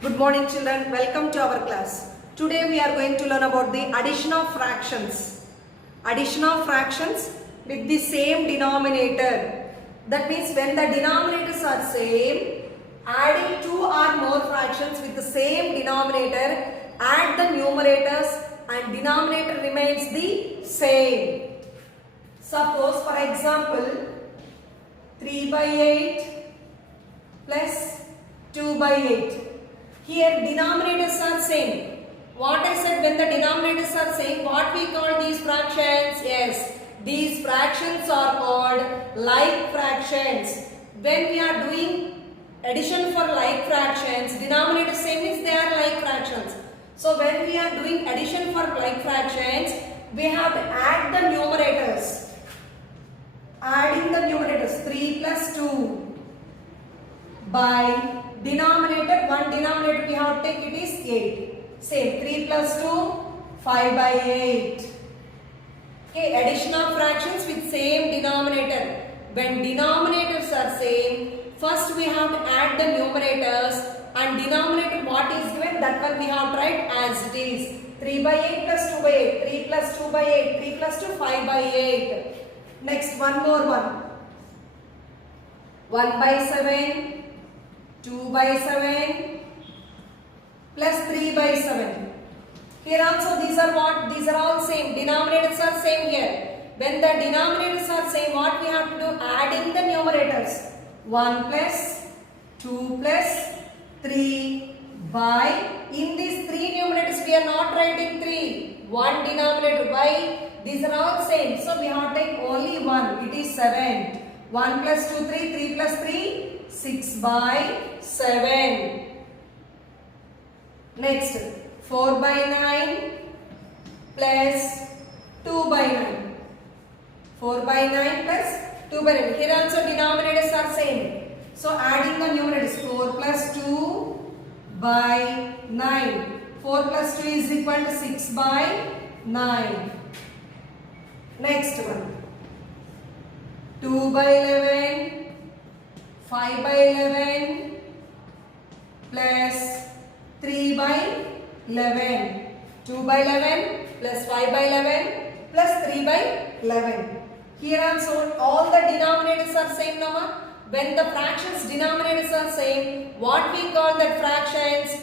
Good morning children, welcome to our class. Today we are going to learn about the addition of fractions. Addition of fractions with the same denominator. That means when the denominators are same, adding two or more fractions with the same denominator, add the numerators and denominator remains the same. Suppose for example 3 by 8 plus 2 by 8. Here denominators are same. What I said, when the denominators are same, what we call these fractions? Yes, these fractions are called like fractions. When we are doing addition for like fractions, denominator same means they are like fractions. So when we are doing addition for like fractions, we have to add the numerators. Adding the numerators 3 plus 2 by denominator, one denominator we have to take, it is 8. Same, 3 plus 2, 5 by 8. Okay, addition of fractions with same denominator. When denominators are same, first we have to add the numerators and denominator what is given, that one we have to write as it is. 3 by 8 plus 2 by 8, 3 plus 2 by 8, 3 plus 2, 5 by 8. Next, one more one. 1 by 7. 2 by 7 plus 3 by 7. Here also these are what? These are all same. Denominators are same here. When the denominators are same, what we have to do? Adding the numerators. 1 plus 2 plus 3 by. In these three numerators we are not writing 3. One denominator. Why? These are all same. So we have to take only one. It is 7. 1 plus 2, 3. 3 plus 3. 6 by 7. Next, 4 by 9 plus 2 by 9. 4 by 9 plus 2 by 9. Here also denominators are same. So adding the numerators, 4 plus 2 by 9. 4 plus 2 is equal to 6 by 9. Next one, 2 by 11. 5 by 11 plus 3 by 11. 2 by 11 plus 5 by 11 plus 3 by 11. Here also all the denominators are same now. When the fractions denominators are same, what we call that fractions?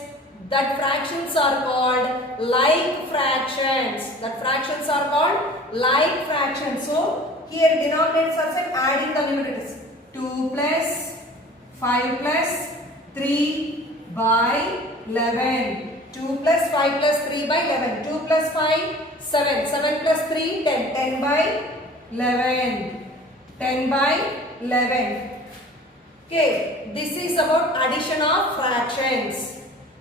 That fractions are called like fractions. That fractions are called like fractions. So here denominators are same, adding the numerators. 2 plus 5 plus 3 by 11. 2 plus 5 plus 3 by 11. 2 plus 5, 7. 7 plus 3, 10. 10 by 11. 10 by 11. Okay, this is about addition of fractions.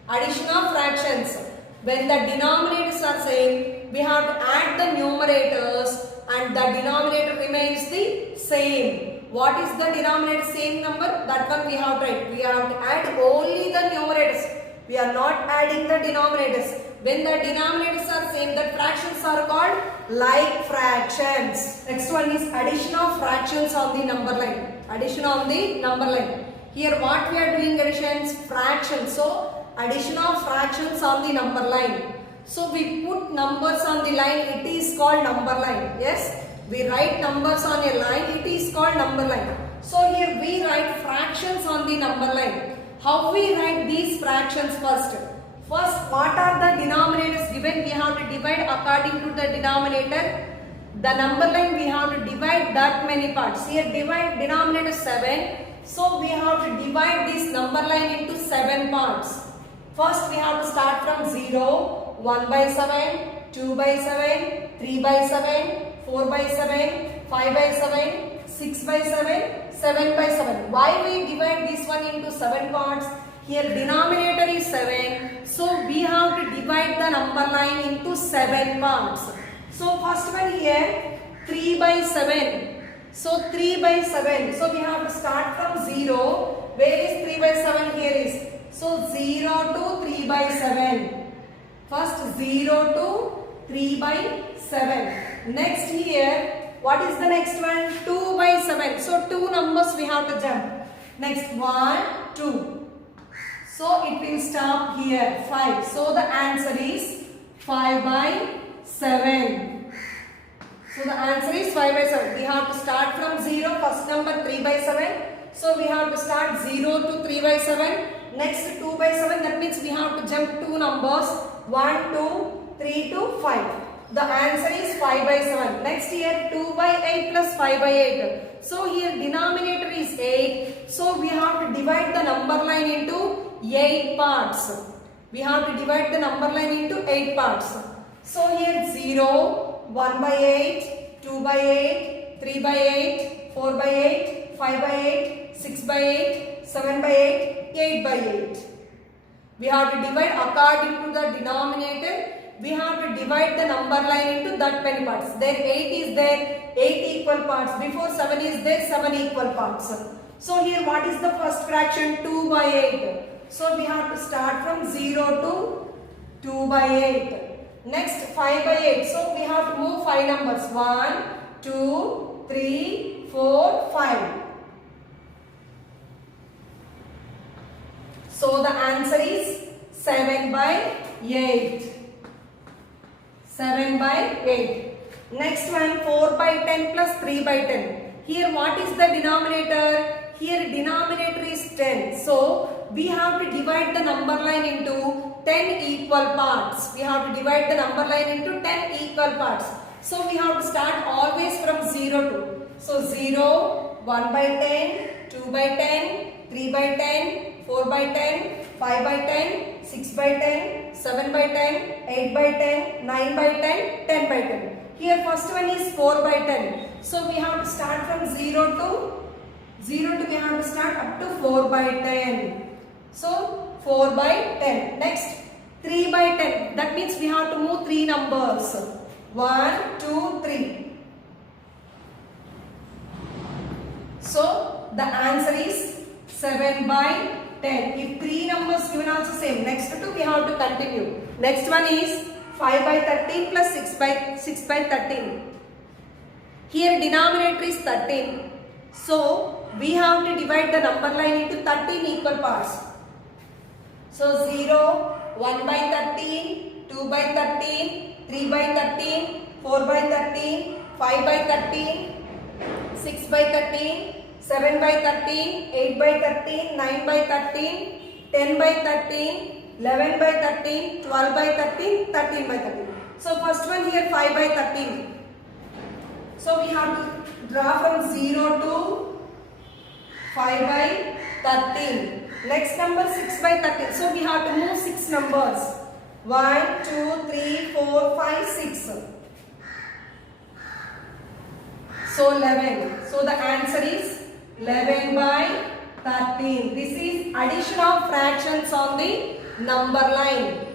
Addition of fractions. When the denominators are same, we have to add the numerators and the denominator remains the same. What is the denominator? Same number. That one we have to write. We have to add only the numerators. We are not adding the denominators. When the denominators are same, the fractions are called like fractions. Next one is addition of fractions on the number line. Addition on the number line. Here what we are doing additions? Fractions. So addition of fractions on the number line. So we put numbers on the line. It is called number line. Yes. We write numbers on a line, it is called number line. So here we write fractions on the number line. How we write these fractions first? First, what are the denominators given? We have to divide according to the denominator. The number line we have to divide that many parts. Here divide denominator 7. So we have to divide this number line into 7 parts. First we have to start from 0, 1 by 7, 2 by 7, 3 by 7, 4 by 7, 5 by 7, 6 by 7, 7 by 7. Why we divide this one into 7 parts? Here denominator is 7. So we have to divide the number line into 7 parts. So first one here 3 by 7. So 3 by 7. So we have to start from 0. Where is 3 by 7? Here is. So 0 to 3 by 7. First 0 to 3 by 7. Next here, what is the next one? 2 by 7. So 2 numbers we have to jump. Next 1, 2. So it will stop here 5. So the answer is 5 by 7. So the answer is 5 by 7. We have to start from 0. First number 3 by 7. So we have to start 0 to 3 by 7. Next 2 by 7. That means we have to jump 2 numbers 1, 2, 3 to 5. The answer is 5 by 7. Next here 2 by 8 plus 5 by 8. So here denominator is 8. So we have to divide the number line into 8 parts. We have to divide the number line into 8 parts. So here 0, 1 by 8, 2 by 8, 3 by 8, 4 by 8, 5 by 8, 6 by 8, 7 by 8, 8 by 8. We have to divide according to the denominator. We have to divide the number line into that many parts. Then 8 is there, 8 equal parts. Before 7 is there, 7 equal parts. So here what is the first fraction? 2 by 8. So we have to start from 0 to 2 by 8. Next 5 by 8. So we have to move 5 numbers. 1, 2, 3, 4, 5. So the answer is 7 by 8. 7 by 8. Next one 4 by 10 plus 3 by 10. Here what is the denominator? Here denominator is 10. So we have to divide the number line into 10 equal parts. We have to divide the number line into 10 equal parts. So we have to start always from 0 to. So 0, 1 by 10, 2 by 10, 3 by 10, 4 by 10, 5 by 10, 6 by 10, 7 by 10, 8 by 10, 9 by 10, 10 by 10. Here first one is 4 by 10. So we have to start from 0 to we have to start up to 4 by 10. So 4 by 10. Next 3 by 10. That means we have to move 3 numbers. 1, 2, 3. So the answer is 7 by 10. If 3 numbers given also same. Next 2 we have to continue. Next one is 5 by 13 plus 6 by 13. Here denominator is 13. So we have to divide the number line into 13 equal parts. So 0, 1 by 13, 2 by 13, 3 by 13, 4 by 13, 5 by 13, 6 by 13, 7 by 13, 8 by 13, 9 by 13, 10 by 13, 11 by 13, 12 by 13, 13 by 13. So first one here 5 by 13. So we have to draw from 0 to 5 by 13. Next number 6 by 13. So we have to move 6 numbers. 1, 2, 3, 4, 5, 6. So 11. So the answer is 11 by 13. This is addition of fractions on the number line.